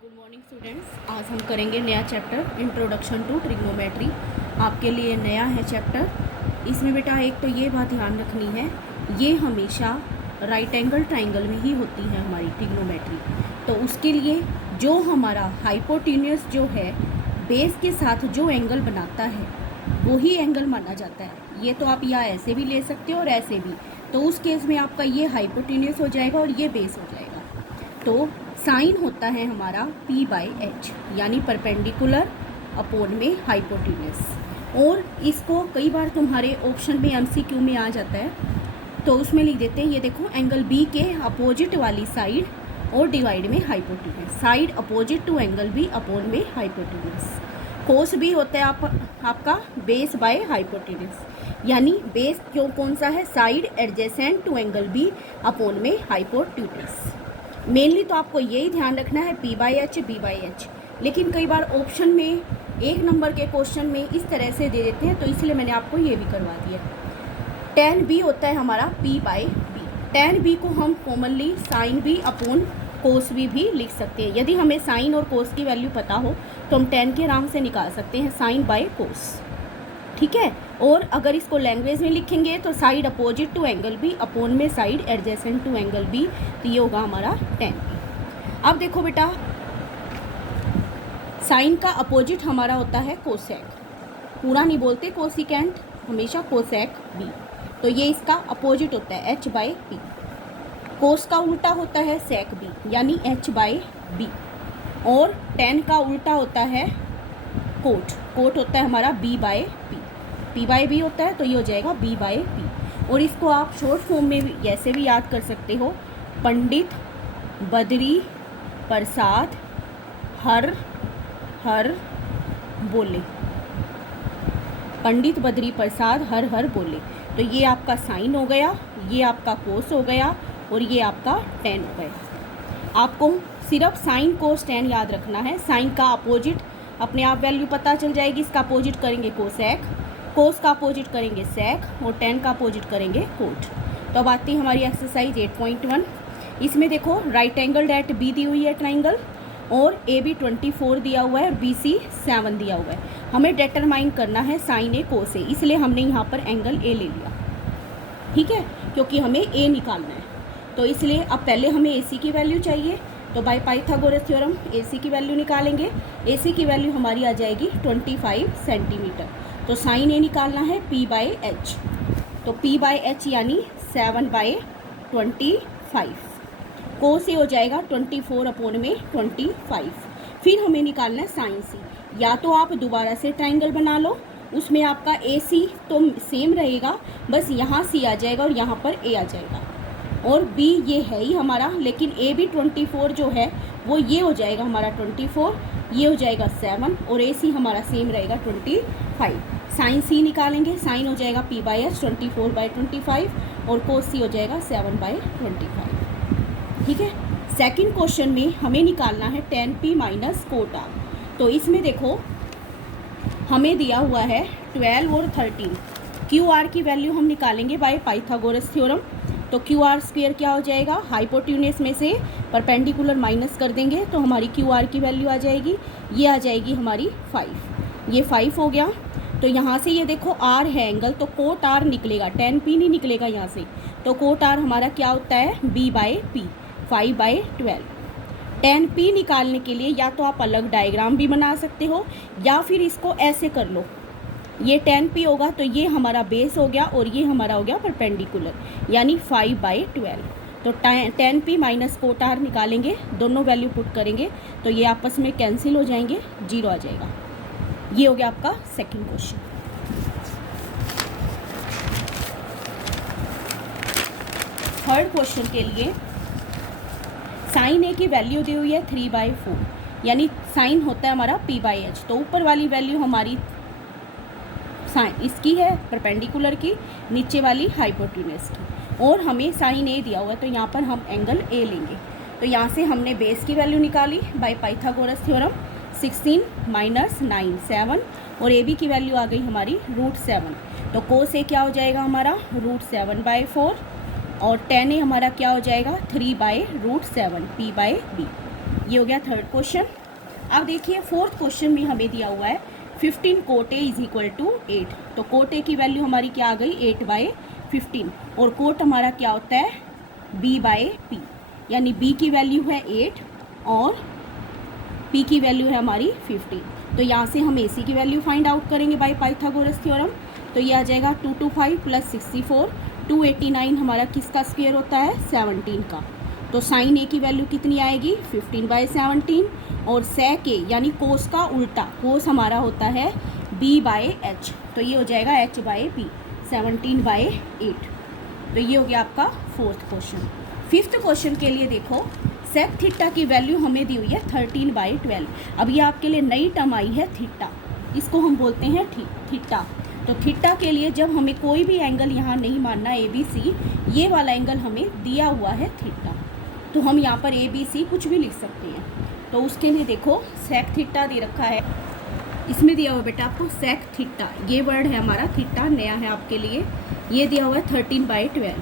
Good morning students. आज हम करेंगे नया चैप्टर इंट्रोडक्शन टू ट्रिग्नोमेट्री। आपके लिए नया है चैप्टर। इसमें बेटा एक तो ये बात ध्यान रखनी है, ये हमेशा राइट एंगल ट्राइंगल में ही होती है हमारी ट्रिग्नोमेट्री। तो उसके लिए जो हमारा हाइपोटेन्यूस जो है बेस के साथ जो एंगल बनाता है वो ही एंगल माना जाता है। ये तो आप या ऐसे भी ले सकते हो और ऐसे भी। तो उस केस में आपका ये हाइपोटेन्यूस हो जाएगा और ये बेस हो जाएगा। तो साइन होता है हमारा P/H यानी परपेंडिकुलर अपॉन में हाइपोटेन्यूस। और इसको कई बार तुम्हारे ऑप्शन में MCQ में आ जाता है, तो उसमें लिख देते हैं ये देखो एंगल B के अपोजिट वाली साइड और डिवाइड में hypotenuse, side opposite to angle B upon में हाइपोटेन्यूस। कोस भी होता है आपका बेस बाय हाइपोटेन्यूस, यानी बेस क्यों कौन सा है, side adjacent to angle B upon में हाइपोटेन्यूस। मेनली तो आपको यही ध्यान रखना है P/H B/H। लेकिन कई बार ऑप्शन में एक नंबर के क्वेश्चन में इस तरह से दे देते हैं, तो इसलिए मैंने आपको ये भी करवा दिया। tan B होता है हमारा P/B। tan B को हम commonly sine B upon cos B भी लिख सकते हैं। यदि हमें साइन और कोस की वैल्यू पता हो तो हम tan के आराम से निकाल सकते हैं, साइन बाय कोस, ठीक है। और अगर इसको लैंग्वेज में लिखेंगे तो side opposite to angle B upon में side adjacent to angle B, तो ये होगा हमारा tan B। अब देखो बेटा, साइन का अपोजिट हमारा होता है कोसेक, पूरा नहीं बोलते कोसिकेंट, हमेशा कोसेक B। तो ये इसका अपोजिट होता है H/P। कोस का उल्टा होता है सेक B यानी H/B। और tan का उल्टा होता है कोट, कोट होता है हमारा B/P। P/B होता है तो ये हो जाएगा B/P। और इसको आप शॉर्ट फॉर्म में भी ऐसे भी याद कर सकते हो, पंडित बद्री प्रसाद हर हर बोले, पंडित बद्री प्रसाद हर हर बोले। तो ये आपका साइन हो गया, ये आपका कोस हो गया और ये आपका tan हो गया। आपको सिर्फ साइन कोस tan याद रखना है। साइन का अपोजिट अपने आप वैल्यू पता चल जाएगी, इसका अपोजिट करेंगे कोसेक, कोस का अपोजिट करेंगे सेक और tan का अपोजिट करेंगे कोट। तो अब आती है हमारी एक्सरसाइज 8.1। इसमें देखो राइट एंगल डेट B दी हुई है ट्राइंगल, और AB 24 दिया हुआ है और BC 7 दिया हुआ है। हमें डिटरमाइन करना है साइन A कोस A, इसलिए हमने यहाँ पर एंगल A ले लिया, ठीक है, क्योंकि हमें A निकालना है। तो इसलिए अब पहले हमें AC की वैल्यू चाहिए, तो बाय पाइथागोरस थ्योरम AC की वैल्यु निकालेंगे। AC की वैल्यू हमारी आ जाएगी 25 सेंटीमीटर। तो साइन A निकालना है P/H, तो P/H यानी 7/25। कोस A हो जाएगा 24 अपॉन में 25। फिर हमें निकालना है साइन C। या तो आप दोबारा से ट्राइंगल बना लो, उसमें आपका AC तो सेम रहेगा, बस यहाँ C आ जाएगा और यहाँ पर A आ जाएगा। और B ये है ही हमारा, लेकिन AB 24 जो है वो ये हो जाएगा हमारा 24, ये हो जाएगा 7 और AC हमारा सेम रहेगा 25। साइन C निकालेंगे, साइन हो जाएगा P/H 24/25 और कोस C हो जाएगा 7/25, ठीक है। सेकंड क्वेश्चन में हमें निकालना है tan P minus cot R। तो इसमें देखो हमें दिया हुआ है 12 और 13। QR की वैल्यू हम निकालेंगे बाय पाइथागोरस थ्योरम। तो QR² क्या हो जाएगा, हाइपोटेन्यूस में से परपेंडिकुलर माइनस कर देंगे तो हमारी QR की वैल्यू आ जाएगी, ये आ जाएगी हमारी 5। ये 5 हो गया। तो यहाँ से ये देखो R है एंगल, तो कोट R निकलेगा, tan P नहीं निकलेगा यहाँ से। तो कोट R हमारा क्या होता है B/P, 5/12। tan P निकालने के लिए या तो आप अलग डायग्राम भी बना सकते हो या फिर इसको ऐसे कर लो, ये tan P होगा तो ये हमारा बेस हो गया और ये हमारा हो गया परपेंडिकुलर, यानी 5/12। तो tan P minus cot R निकालेंगे, दोनों वैल्यू पुट करेंगे तो ये आपस में कैंसिल हो जाएंगे, 0 आ जाएगा। ये हो गया आपका सेकंड क्वेश्चन। थर्ड क्वेश्चन के लिए साइन A की वैल्यू दी हुई है 3/4, यानी साइन होता है हमारा P/H। तो ऊपर वाली वैल्यू हमारी साइन इसकी है परपेंडिकुलर की, नीचे वाली हाइपोटेन्यूस की, और हमें साइन A दिया हुआ है तो यहाँ पर हम एंगल A लेंगे। तो यहाँ से हमने बेस की वैल्यू निकाली बाय पाइथागोरस थ्योरम, 16 माइनस 9 7, और AB की वैल्यू आ गई हमारी √7। तो कोस A क्या हो जाएगा हमारा √7/4 और tan A हमारा क्या हो जाएगा 3/√7 P/B। ये हो गया थर्ड क्वेश्चन। अब देखिए फोर्थ क्वेश्चन में हमें दिया हुआ है 15 cot A is equal to 8। तो कोट ए की वैल्यू हमारी क्या आ गई 8/15 और कोट हमारा क्या होता है b/p, यानी b की वैल्यू है 8 और p की वैल्यू है हमारी 15। तो यहाँ से हम ac की वैल्यू फाइंड आउट करेंगे बाय पाइथागोरस थ्योरम। तो ये आ जाएगा 225 प्लस 64, 289 हमारा किसका स्क्वायर होता है 17 का। तो साइन ए की वैल्यू कितनी आएगी 15/17 और सेक ए यानी कोस का उल्टा, कोस हमारा होता है b/h, तो ये हो जाएगा h/p 17/8। तो ये हो गया आपका फोर्थ क्वेश्चन। फिफ्थ क्वेश्चन के लिए देखो सेक थीटा की वैल्यू हमें दी हुई है 13/12। अब ये आपके लिए नई टर्म आई है थीटा, इसको हम बोलते हैं थीटा। तो थीटा के लिए जब हमें कोई भी एंगल यहाँ नहीं मानना ABC, ये वाला एंगल हमें दिया हुआ है थीटा, तो हम यहाँ पर ABC कुछ भी लिख सकते हैं। तो उसके लिए देखो सेक थीटा दे रखा है, इसमें दिया हुआ बेटा आपको सेक थीटा, ये वर्ड है हमारा थीटा नया है आपके लिए। ये दिया हुआ है 13/12।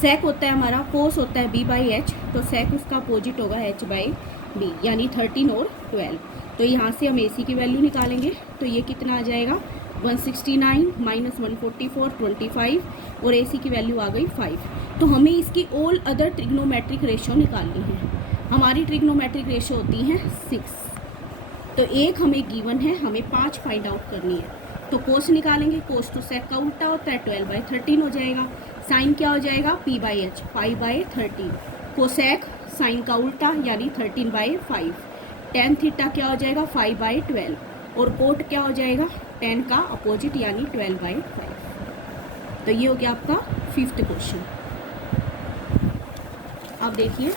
सेक होता है हमारा कोस होता है b/h, तो सेक उसका अपोजिट होगा h/b यानी 13 और 12। तो यहाँ से हम AC की वैल्यू निकालेंगे तो ये कितना आ जाएगा 169 माइनस 144 25 और AC की वैल्यू आ गई 5। तो हमें इसकी ऑल अदर ट्रिग्नोमेट्रिक रेशियो निकालनी है। हमारी ट्रिग्नोमेट्रिक रेशियो होती हैं 6। तो एक हमें गिवन है, हमें 5 फाइंड आउट करनी है। तो कोस निकालेंगे, कोस तो सेक का उल्टा होता है 12/13 हो जाएगा। साइन क्या हो जाएगा p/h 5/13, कोसेक साइन का उल्टा यानी 13/5। टेन थीटा क्या हो जाएगा 5/12 और कोट क्या हो जाएगा 10 का अपोजिट यानी 12/5। तो ये हो गया आपका फिफ्थ क्वेश्चन। अब देखिए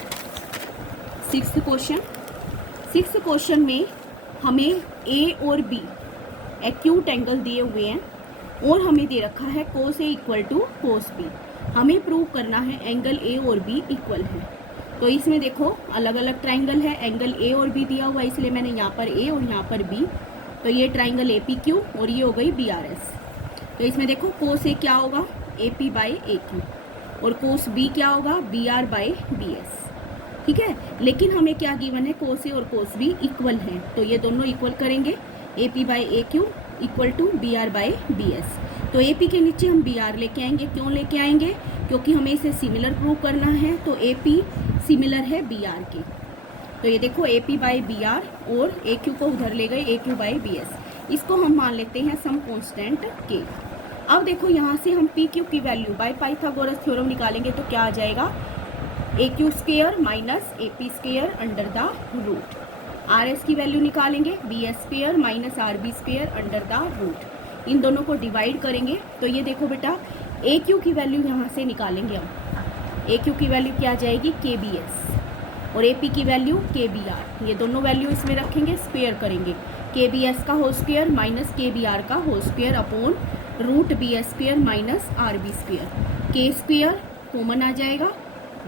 सिक्स्थ क्वेश्चन। सिक्स्थ क्वेश्चन में हमें A और B एक्यूट एंगल दिए हुए हैं और हमें दे रखा है cos A equal to cos B। हमें प्रूव करना है एंगल A और B इक्वल है। तो इसमें देखो अलग अलग ट्राइंगल है, एंगल A और B दिया हुआ है इसलिए मैंने यहाँ पर A और यहाँ पर B। तो ये ट्राइंगल APQ और ये हो गई BRS। तो इसमें देखो कोस A क्या होगा AP/AQ और कोस B क्या होगा BR/BS। ठीक है, लेकिन हमें क्या गिवन है कोस A और कोस B इक्वल हैं, तो ये दोनों इक्वल करेंगे AP/AQ इक्वल टू BR/BS। तो AP के नीचे हम BR लेके आएंगे। क्यों लेके आएंगे? क्योंकि हमें इसे सिमिलर प्रूव करना है। तो AP सिमिलर है BR के। तो ये देखो AP/BR और AQ को उधर ले गए AQ/BS। इसको हम मान लेते हैं सम कांस्टेंट K। अब देखो यहाँ से हम PQ की वैल्यू बाय पाइथागोरस थ्योरम निकालेंगे तो क्या आ जाएगा AQ² minus AP² under the root. RS की वैल्यू निकालेंगे BS² minus RB² under the root. इन दोनों को डिवाइड करेंगे तो ये देखो बेटा AQ की वैल्यू यहाँ से निकालेंगे हम। AQ की वैल्यू क्या आ जाएगी KBS और AP की वैल्यू KBR। ये दोनों वैल्यू इसमें रखेंगे, स्क्वायर करेंगे KBS का होल स्क्वायर माइनस KBR का whole square upon root BS² minus RB²। K² common आ जाएगा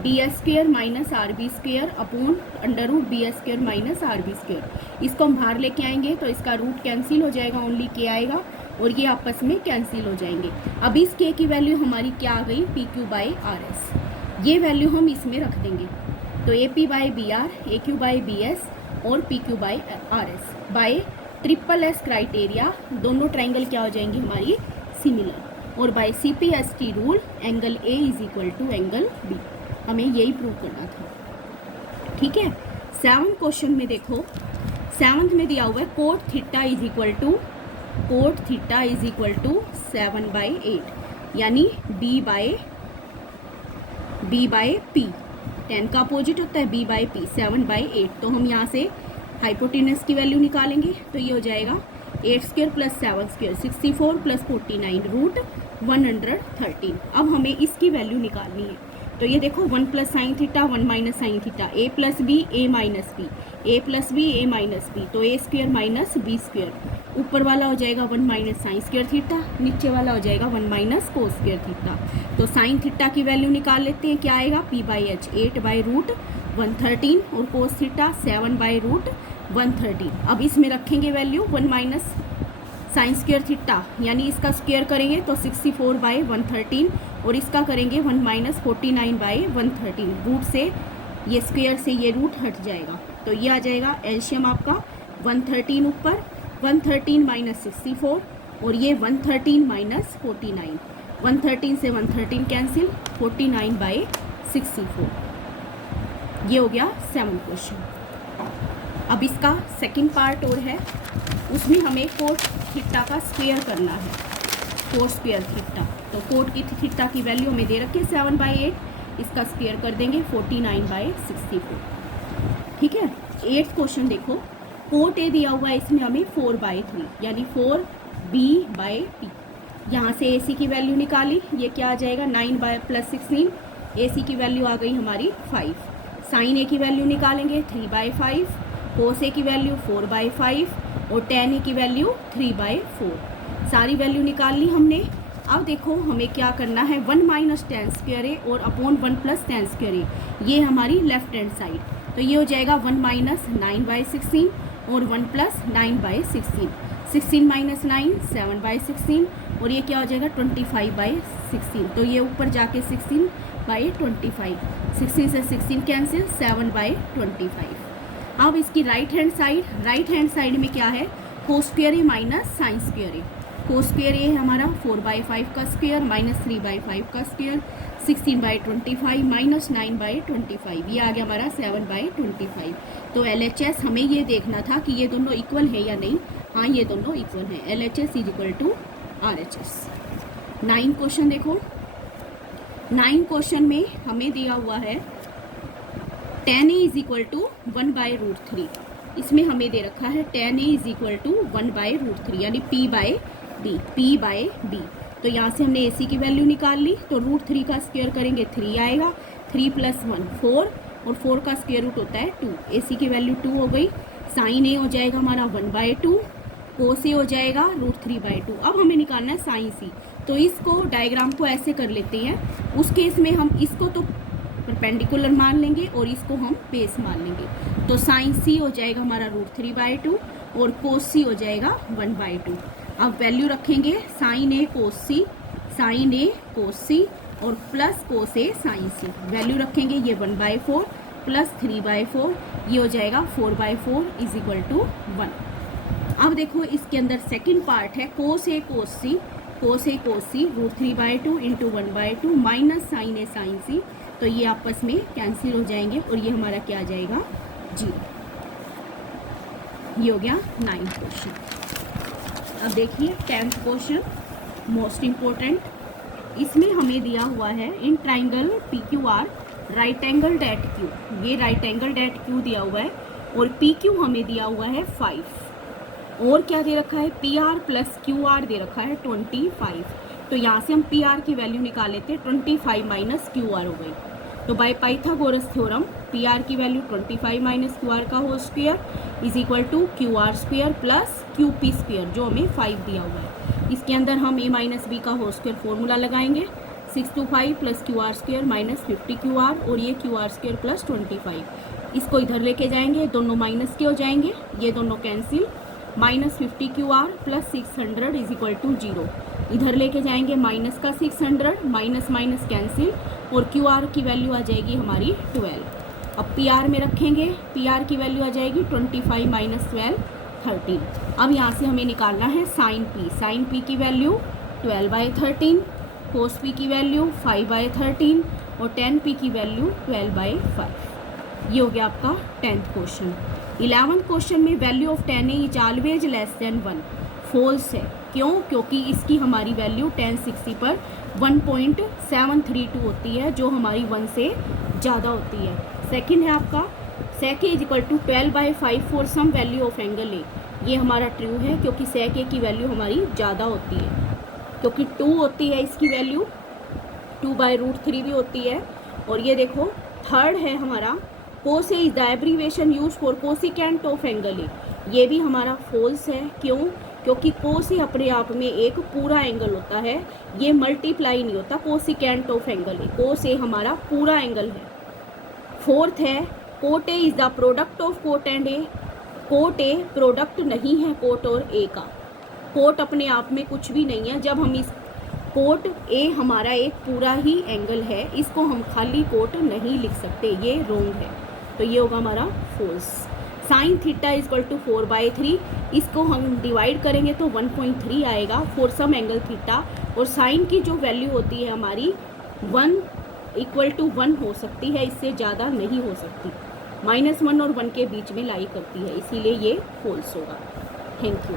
BS² minus RB² upon under root BS² minus RB²। इसको हम बाहर लेके आएंगे तो इसका रूट कैंसिल हो जाएगा, ओनली K आएगा और ये आपस में कैंसिल हो जाएंगे। अब इस K की वैल्यू हमारी क्या आ गई PQ/RS। ये वैल्यू हम इसमें रख देंगे। तो AP/BR AQ/BS और PQ/RS बाय SSS क्राइटेरिया दोनों ट्राइंगल क्या हो जाएंगे हमारी सिमिलर और by CPST rule angle A is equal to angle B। हमें यही प्रूव करना था। ठीक है, सेवंथ क्वेश्चन में देखो, सेवंथ में दिया हुआ है cot theta is equal to 7/8 यानी B/P। 10 का अपोजिट होता है B/P 7/8। तो हम यहाँ से हाइपोटेनस की वैल्यू निकालेंगे तो ये हो जाएगा 8² प्लस 7² 64 प्लस 49 रूट 113। अब हमें इसकी वैल्यू निकालनी है। तो ये देखो 1 plus sine theta 1 minus sine theta A plus B A minus B A plus B A minus B। तो A² माइनस B²। ऊपर वाला हो जाएगा 1 माइनस साइन स्क्वायर थीटा, नीचे वाला हो जाएगा 1 माइनस कोस स्क्वायर थीटा। तो साइन थीटा की वैल्यू निकाल लेते हैं, क्या आएगा P/H 8/√113 और कोस थीटा 7/√113। अब इसमें रखेंगे value 1 minus sine square theta यानी इसका स्क्वायर करेंगे तो 64/113 और इसका करेंगे 1 माइनस 49/113। रूट से ये स्क्वायर से ये रूट हट जाएगा तो ये आ जाएगा एलसीएम आपका 113 ऊपर, 113 माइनस 64 और ये 113 माइनस 49, 113 से 113 कैंसिल, 49/64। ये हो गया 7 क्वेश्चन। अब इसका सेकंड पार्ट और है, उसमें हमें कोट थीटा का स्क्वायर करना है, कोट स्क्वायर थीटा। तो कोट की थीटा की वैल्यू हमें दे रखी है 7/8, इसका स्क्वायर कर देंगे 49/64। ठीक है। 8th क्वेश्चन देखो, कोट ए दिया हुआ है, इसमें हमें 4/3 यानी 4b/t। यहाँ से ए सी की वैल्यू निकाली, ये क्या आ जाएगा 9/+16, ए सी की वैल्यू आ गई हमारी 5। साइन ए की वैल्यू निकालेंगे 3/5, कोस ए की वैल्यू 4/5 और टेन ए की वैल्यू 3/4। सारी वैल्यू निकाल ली हमने। अब देखो हमें क्या करना है, 1 माइनस टेन स्क्वायर ए और अपॉन 1 प्लस टेन स्क्वायर ए, ये हमारी लेफ्ट हैंड साइड। तो ये हो जाएगा 1 माइनस 9/16 और 1 प्लस 9/16, 16 माइनस 9 7/16 और ये क्या हो जाएगा 25/16। तो ये ऊपर जाके 16/25, 16 से 16 कैंसिल, 7/25। अब इसकी राइट हैंड साइड में क्या है, कोस स्क्वायर ए माइनस साइन स्क्वायर ए। कोस स्क्वायर ए हमारा 4/5 का स्क्वायर माइनस 3/5 का स्क्वायर, 16/25 माइनस 9/25, ये आ गया हमारा 7/25। तो LHS हमें ये देखना था कि ये दोनों इक्वल है या नहीं। हाँ, ये दोनों इक्वल हैं, LHS = RHS। 9 क्वेश्चन देखो, 9 क्वेश्चन में हमें दिया हुआ है tan A = 1/√3। इसमें हमें दे रखा है tan A = 1/√3 यानी P/B। तो यहाँ से हमने AC की वैल्यू निकाल ली, तो √3 का स्क्वायर करेंगे 3 आएगा, 3 + 1 4 और 4 का स्क्वायर रूट होता है 2। AC की वैल्यू 2 हो गई। साइन A हो जाएगा हमारा 1/2, कोस A हो जाएगा √3/2। अब हमें निकालना है साइन C। तो इसको डायग्राम को ऐसे कर लेते हैं, उस केस में हम इसको तो परपेंडिकुलर मान लेंगे और इसको हम बेस मान लेंगे। तो साइन C हो जाएगा हमारा √3/2 और कोस C हो जाएगा 1/2। अब वैल्यू रखेंगे sine A cos C, sine A cos C और plus cos A sine C। Value रखेंगे ये 1/4 प्लस 3/4, ये हो जाएगा 4/4 = 1। अब देखो इसके अंदर सेकंड पार्ट है cos A cos C, cos A cos C √3/2 × 1/2 minus sine A sine C। तो ये आपस में कैंसिल हो जाएंगे और ये हमारा क्या आ जाएगा 0। ये हो गया 9th क्वेश्चन। अब देखिए 10th क्वेश्चन, मोस्ट इम्पोर्टेंट। इसमें हमें दिया हुआ है in triangle PQR right angle date Q। ये राइट एंगल डेट Q दिया हुआ है और PQ हमें दिया हुआ है 5 और क्या दे रखा है PR + QR दे रखा है 25। तो यहाँ से हम PR की वैल्यू निकाल लेते हैं, 25 - QR हो गई। तो बाय पाइथागोरस थ्योरम PR की वैल्यू 25 - QR का होल स्क्वायर = QR² + QP², जो हमें 5 दिया हुआ है। इसके अंदर हम A - B का होल स्क्वायर फॉर्मूला लगाएंगे, 625 + QR² - 50QR और ये QR² + 25। इसको इधर लेके जाएंगे, दोनों माइनस के हो जाएंगे, ये दोनों कैंसिल, -50QR + 600 = 0। इधर लेके जाएंगे माइनस का 600, माइनस माइनस कैंसिल और QR की वैल्यू आ जाएगी हमारी 12। अब PR में रखेंगे, PR की वैल्यू आ जाएगी 25 - 12 13। अब यहाँ से हमें निकालना है साइन P। साइन P की वैल्यू 12/13, कोस P की वैल्यू 5/13 और tan P की वैल्यू 12/5। ये हो गया आपका 10th क्वेश्चन। 11th क्वेश्चन में value of tan A is always less than 1 false है। क्यों? क्योंकि इसकी हमारी वैल्यू tan 60 पर 1.732 होती है, जो हमारी 1 से ज़्यादा होती है। सेकंड है आपका sec A = 12/5 for some value of angle A। ये हमारा ट्रू है क्योंकि sec A की वैल्यू हमारी ज़्यादा होती है, क्योंकि 2 होती है इसकी वैल्यू, 2/√3 भी होती है। और ये देखो थर्ड है हमारा cos A is the abbreviation use for cosecant of angle A। ये भी हमारा फॉल्स है। क्यों? क्योंकि cos A अपने आप में एक पूरा एंगल होता है, ये मल्टीप्लाई नहीं होता cosecant of angle A। cos A हमारा पूरा एंगल है। फोर्थ है cot A is the product of cot and A। Cot A product नहीं है कोट और A का। कोट अपने आप में कुछ भी नहीं है। जब हम इस कोट A हमारा एक पूरा ही एंगल है, इसको हम खाली कोट नहीं लिख सकते, ये रोंग है। तो ये होगा हमारा false. Sine theta is equal to 4/3, इसको हम डिवाइड करेंगे तो 1.3 आएगा फॉर सम एंगल थीटा, और साइन की जो वैल्यू होती है हमारी 1 इक्वल टू 1 हो सकती है, इससे ज़्यादा नहीं हो सकती, -1 और 1 के बीच में लाई करती है, इसीलिए ये फॉल्स होगा। Thank you.